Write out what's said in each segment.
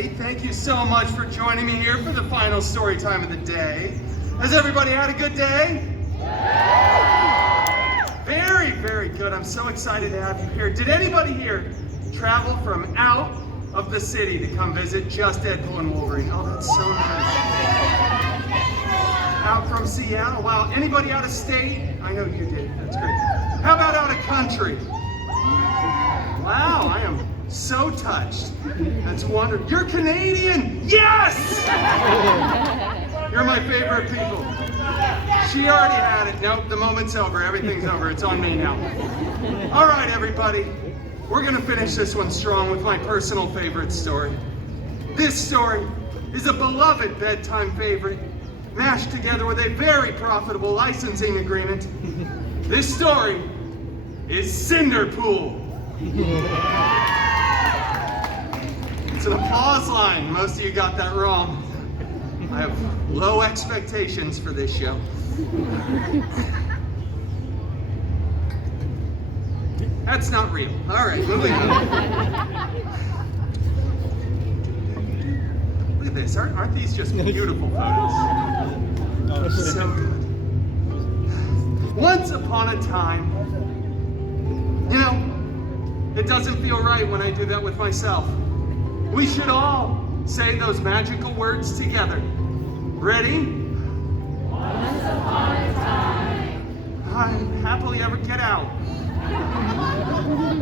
everybody. Thank you so much for joining me here for the final story time of the day. Has everybody had a good day? Very, very good. I'm so excited to have you here. Did anybody here travel from out of the city to come visit just Deadpool and Wolverine? Oh, that's so nice. Out from Seattle. Wow. Anybody out of state? I know you did. That's great. How about out of country? Wow, I am so touched. That's wonderful. You're Canadian! Yes! You're my favorite people. She already had it. Nope, the moment's over. Everything's over. It's on me now. All right, everybody. We're going to finish this one strong with my personal favorite story. This story is a beloved bedtime favorite, mashed together with a very profitable licensing agreement. This story is Cinderpool. It's an applause line. Most of you got that wrong. I have low expectations for this show. That's not real. All right, moving on. Look at this. Aren't these just beautiful photos? So good. Once upon a time, you know, it doesn't feel right when I do that with myself. We should all say those magical words together. Ready? Once upon a time. Happily ever get out.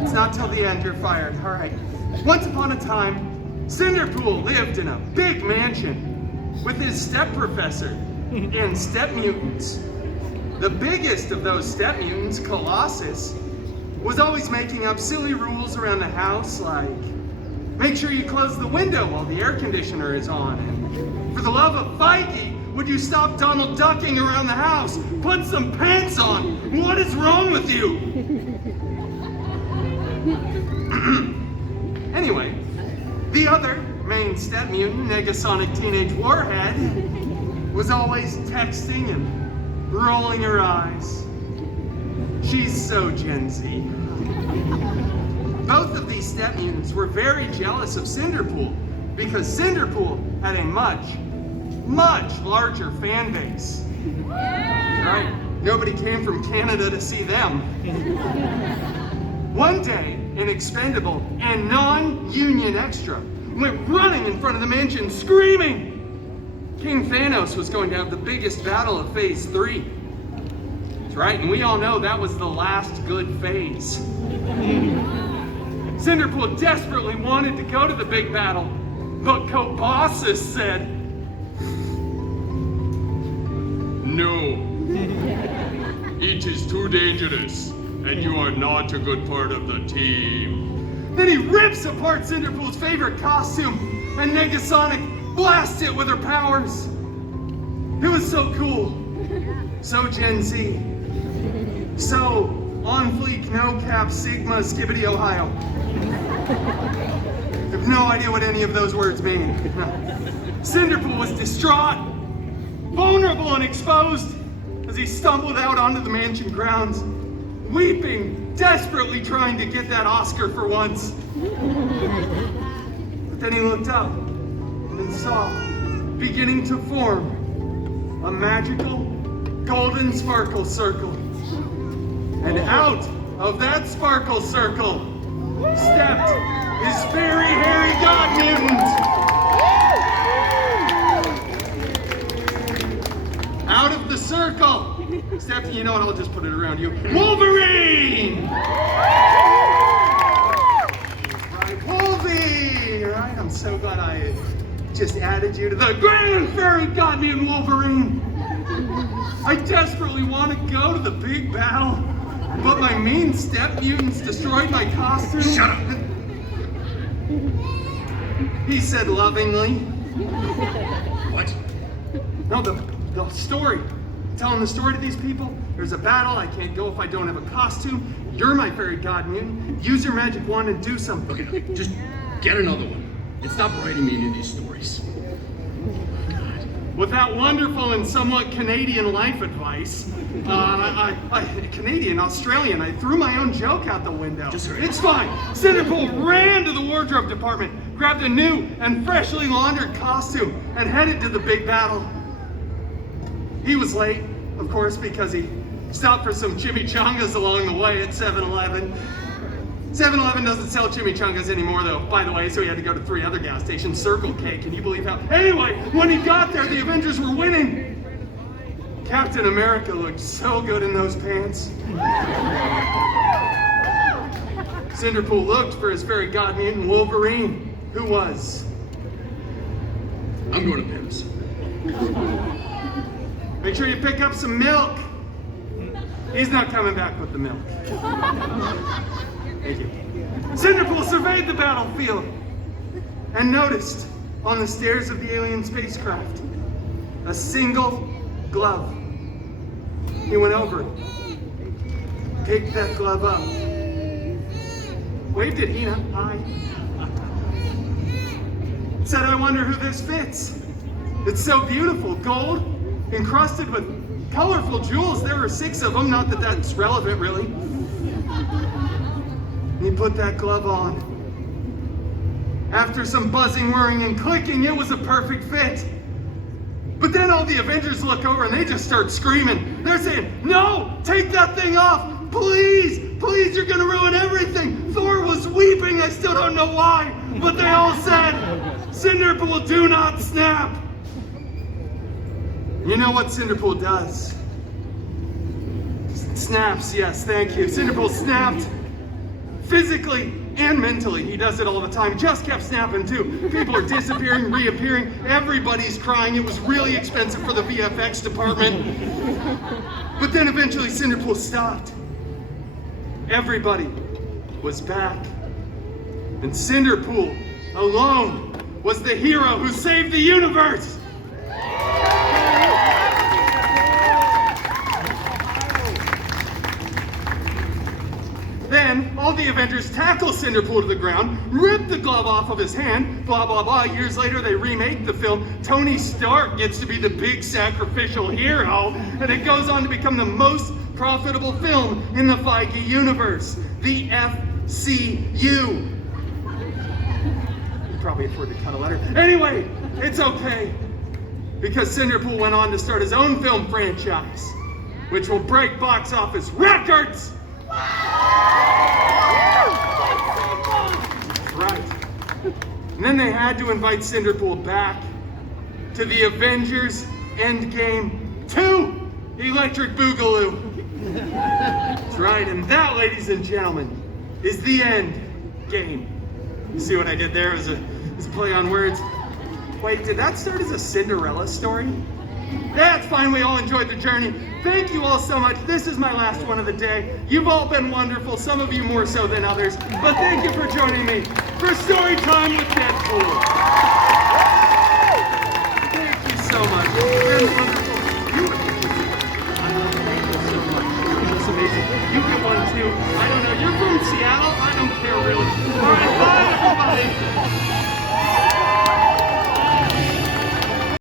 It's not till the end you're fired. All right. Once upon a time, Cinderpool lived in a big mansion with his step professor and step mutants. The biggest of those step mutants, Colossus, was always making up silly rules around the house, like make sure you close the window while the air conditioner is on. And for the love of Feige, would you stop Donald ducking around the house? Put some pants on. What is wrong with you? Anyway, the other main step mutant, Negasonic Teenage Warhead, was always texting and rolling her eyes. She's so Gen Z. Both of these step mutants were very jealous of Cinderpool because Cinderpool had a much, much larger fan base. Right? Nobody came from Canada to see them. One day, an expendable and non-union extra went running in front of the mansion screaming King Thanos was going to have the biggest battle of Phase 3. That's right, and we all know that was the last good phase. Cinderpool desperately wanted to go to the big battle, but Colossus said, "No, it is too dangerous, and you are not a good part of the team." Then he rips apart Cinderpool's favorite costume, and Negasonic blasts it with her powers. It was so cool, so Gen Z, so on fleek, no cap, Sigma, Skibbity, Ohio. I have no idea what any of those words mean. Cinderpool was distraught, vulnerable and exposed as he stumbled out onto the mansion grounds, weeping, desperately trying to get that Oscar for once. But then he looked up and saw, beginning to form, a magical golden sparkle circle. And out of that sparkle circle stepped his very hairy god-mutant. Out of the circle stepped, you know what, I'll just put it around you, Wolverine! Right, Wolvie! Right, I'm so glad I just added you to the grand furry god-mutant Wolverine. I desperately want to go to the big battle, but my mean step mutants destroyed my costume. Shut up! He said lovingly. What? No, the story. Telling the story to these people. There's a battle. I can't go if I don't have a costume. You're my fairy god mutant. Use your magic wand and do something. Okay, just get another one. And stop writing me into these stories. With that wonderful and somewhat Canadian life advice, Canadian, Australian, I threw my own joke out the window. Just hurry. It's fine. Cinderpool ran to the wardrobe department, grabbed a new and freshly laundered costume, and headed to the big battle. He was late, of course, because he stopped for some chimichangas along the way at 7-Eleven. 7-Eleven doesn't sell chimichangas anymore, though, by the way, so he had to go to 3 other gas stations. Circle K, can you believe how? Anyway, when he got there, the Avengers were winning. Captain America looked so good in those pants. Cinderpool looked for his fairy god-mutant Wolverine, who was... I'm going to Paris. Make sure you pick up some milk. He's not coming back with the milk. Thank you. Cinderpool surveyed the battlefield and noticed on the stairs of the alien spacecraft a single glove. He went over, picked that glove up, waved at Hina, hi, said, I wonder who this fits. It's so beautiful, gold, encrusted with colorful jewels. There were 6 of them, not that that's relevant really. And he put that glove on. After some buzzing, whirring, and clicking, it was a perfect fit. But then all the Avengers look over and they just start screaming. They're saying, no, take that thing off. Please, please, you're gonna ruin everything. Thor was weeping, I still don't know why. But they all said, Cinderpool, do not snap. You know what Cinderpool does? Snaps, yes, thank you. Cinderpool snapped physically and mentally. He does it all the time. Just kept snapping too. People are disappearing, reappearing. Everybody's crying. It was really expensive for the VFX department. But then eventually Cinderpool stopped. Everybody was back. And Cinderpool alone was the hero who saved the universe. Then, all the Avengers tackle Cinderpool to the ground, rip the glove off of his hand, blah, blah, blah. Years later, they remake the film. Tony Stark gets to be the big sacrificial hero, and it goes on to become the most profitable film in the Feige universe, the FCU. You probably afford to cut a letter. Anyway, it's okay, because Cinderpool went on to start his own film franchise, which will break box office records. That's right. And then they had to invite Cinderpool back to the Avengers Endgame 2 Electric Boogaloo. That's right, and that, ladies and gentlemen, is the end game. You see what I did there? It was a play on words. Wait, did that start as a Cinderella story? That's fine, we all enjoyed the journey. Thank you all so much. This is my last one of the day. You've all been wonderful, some of you more so than others. But thank you for joining me for Story Time with Deadpool.